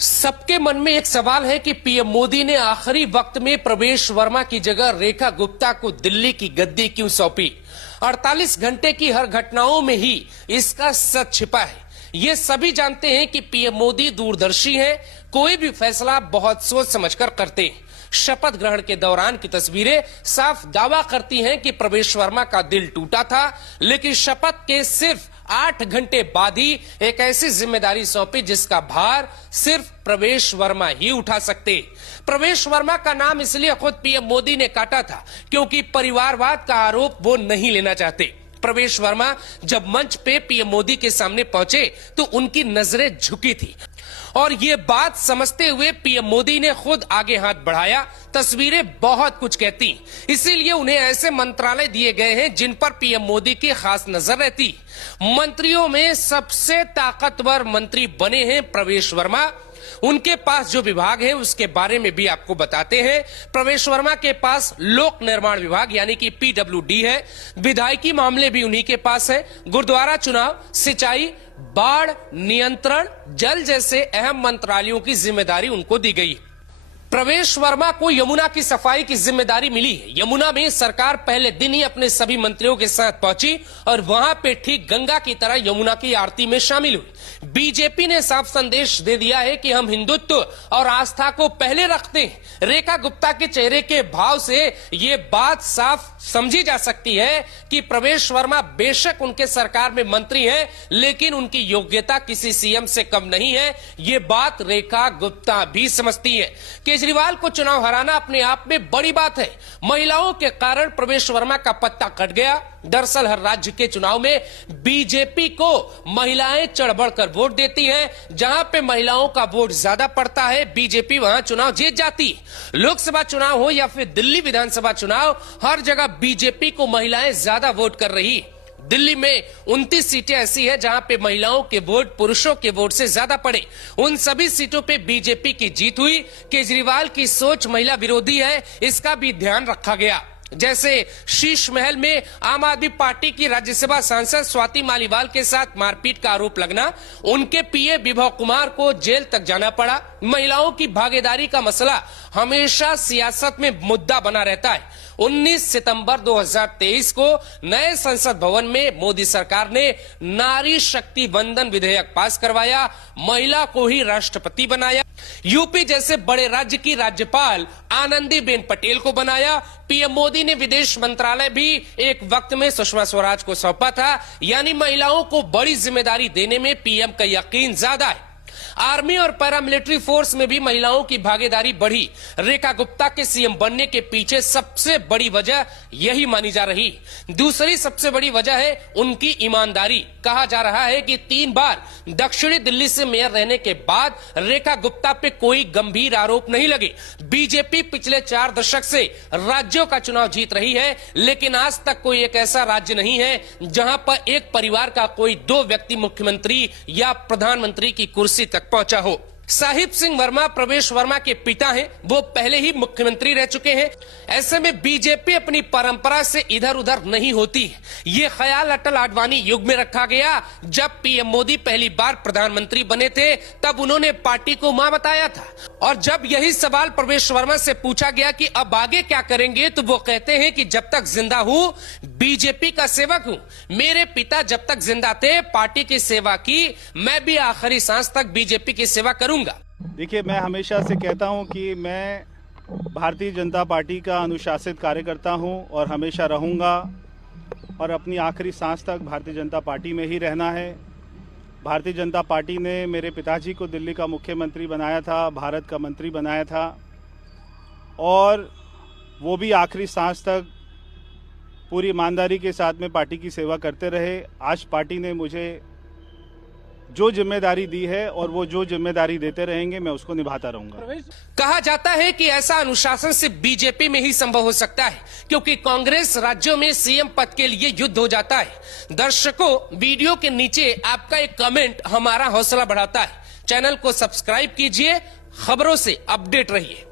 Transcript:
सबके मन में एक सवाल है कि पीएम मोदी ने आखिरी वक्त में प्रवेश वर्मा की जगह रेखा गुप्ता को दिल्ली की गद्दी क्यों सौंपी। 48 घंटे की हर घटनाओं में ही इसका सच छिपा है। ये सभी जानते हैं कि पीएम मोदी दूरदर्शी हैं, कोई भी फैसला बहुत सोच समझकर करते हैं। शपथ ग्रहण के दौरान की तस्वीरें साफ दावा करती हैं कि प्रवेश वर्मा का दिल टूटा था, लेकिन शपथ के सिर्फ 8 घंटे बाद ही एक ऐसी जिम्मेदारी सौंपी जिसका भार सिर्फ प्रवेश वर्मा ही उठा सकते। प्रवेश वर्मा का नाम इसलिए खुद पीएम मोदी ने काटा था क्योंकि परिवारवाद का आरोप वो नहीं लेना चाहते। प्रवेश वर्मा जब मंच पे पीएम मोदी के सामने पहुंचे तो उनकी नजरें झुकी थी और ये बात समझते हुए पीएम मोदी ने खुद आगे हाथ बढ़ाया। तस्वीरें बहुत कुछ कहती, इसीलिए उन्हें ऐसे मंत्रालय दिए गए हैं जिन पर पीएम मोदी की खास नजर रहती। मंत्रियों में सबसे ताकतवर मंत्री बने हैं प्रवेश वर्मा। उनके पास जो विभाग है उसके बारे में भी आपको बताते हैं। प्रवेश वर्मा के पास लोक निर्माण विभाग यानी कि पीडब्ल्यूडी है, विधायिकी मामले भी उन्हीं के पास है, गुरुद्वारा चुनाव, सिंचाई, बाढ़ नियंत्रण, जल जैसे अहम मंत्रालयों की जिम्मेदारी उनको दी गई। प्रवेश वर्मा को यमुना की सफाई की जिम्मेदारी मिली है। यमुना में सरकार पहले दिन ही अपने सभी मंत्रियों के साथ पहुंची और वहां पे ठीक गंगा की तरह यमुना की आरती में शामिल हुई। बीजेपी ने साफ संदेश दे दिया है कि हम हिंदुत्व और आस्था को पहले रखते हैं। रेखा गुप्ता के चेहरे के भाव से ये बात साफ समझी जा सकती है कि प्रवेश वर्मा बेशक उनके सरकार में मंत्री हैं, लेकिन उनकी योग्यता किसी सीएम से कम नहीं है। ये बात रेखा गुप्ता भी समझती है। केजरीवाल को चुनाव हराना अपने आप में बड़ी बात है। महिलाओं के कारण प्रवेश वर्मा का पत्ता कट गया। दरअसल हर राज्य के चुनाव में बीजेपी को महिलाएं चढ़ बढ़कर वोट देती हैं। जहां पे महिलाओं का वोट ज्यादा पड़ता है, बीजेपी वहां चुनाव जीत जाती। लोकसभा चुनाव हो या फिर दिल्ली विधानसभा चुनाव, हर जगह बीजेपी को महिलाएं ज्यादा वोट कर रही। दिल्ली में 29 सीटें ऐसी है जहां पे महिलाओं के वोट पुरुषों के वोट से ज्यादा पड़े। उन सभी सीटों पे बीजेपी की जीत हुई। केजरीवाल की सोच महिला विरोधी है, इसका भी ध्यान रखा गया। जैसे शीश महल में आम आदमी पार्टी की राज्यसभा सांसद स्वाति मालीवाल के साथ मारपीट का आरोप लगना, उनके पीए विभव कुमार को जेल तक जाना पड़ा। महिलाओं की भागीदारी का मसला हमेशा सियासत में मुद्दा बना रहता है। 19 सितंबर 2023 को नए संसद भवन में मोदी सरकार ने नारी शक्ति वंदन विधेयक पास करवाया, महिला को ही राष्ट्रपति बनाया। यूपी जैसे बड़े राज्य की राज्यपाल आनंदीबेन पटेल को बनाया। पीएम मोदी ने विदेश मंत्रालय भी एक वक्त में सुषमा स्वराज को सौंपा था। यानी महिलाओं को बड़ी जिम्मेदारी देने में पीएम का यकीन ज्यादा है। आर्मी और पैरामिलिट्री फोर्स में भी महिलाओं की भागीदारी बढ़ी। रेखा गुप्ता के सीएम बनने के पीछे सबसे बड़ी वजह यही मानी जा रही। दूसरी सबसे बड़ी वजह है उनकी ईमानदारी। कहा जा रहा है कि 3 बार दक्षिणी दिल्ली से मेयर रहने के बाद रेखा गुप्ता पे कोई गंभीर आरोप नहीं लगे। बीजेपी पिछले 4 दशक से राज्यों का चुनाव जीत रही है, लेकिन आज तक कोई एक ऐसा राज्य नहीं है जहां पर एक परिवार का कोई 2 व्यक्ति मुख्यमंत्री या प्रधानमंत्री की कुर्सी तक पहुंचा हो। साहिब सिंह वर्मा प्रवेश वर्मा के पिता हैं, वो पहले ही मुख्यमंत्री रह चुके हैं। ऐसे में बीजेपी अपनी परंपरा से इधर उधर नहीं होती। ये ख्याल अटल आडवाणी युग में रखा गया। जब पीएम मोदी पहली बार प्रधानमंत्री बने थे तब उन्होंने पार्टी को मां बताया था, और जब यही सवाल प्रवेश वर्मा से पूछा गया कि अब आगे क्या करेंगे तो वो कहते हैं कि जब तक जिंदा हूं बीजेपी का सेवक हूं। मेरे पिता जब तक जिंदा थे पार्टी की सेवा की, मैं भी आखिरी सांस तक बीजेपी की सेवा करूंगा। देखिए, मैं हमेशा से कहता हूं कि मैं भारतीय जनता पार्टी का अनुशासित कार्यकर्ता हूं और हमेशा रहूंगा, और अपनी आखिरी सांस तक भारतीय जनता पार्टी में ही रहना है। भारतीय जनता पार्टी ने मेरे पिताजी को दिल्ली का मुख्यमंत्री बनाया था, भारत का मंत्री बनाया था, और वो भी आखिरी सांस तक पूरी ईमानदारी के साथ में पार्टी की सेवा करते रहे। आज पार्टी ने मुझे जो जिम्मेदारी दी है और वो जो जिम्मेदारी देते रहेंगे, मैं उसको निभाता रहूंगा। कहा जाता है कि ऐसा अनुशासन सिर्फ बीजेपी में ही संभव हो सकता है, क्योंकि कांग्रेस राज्यों में सीएम पद के लिए युद्ध हो जाता है। दर्शकों, वीडियो के नीचे आपका एक कमेंट हमारा हौसला बढ़ाता है। चैनल को सब्सक्राइब कीजिए, खबरों से अपडेट रहिए।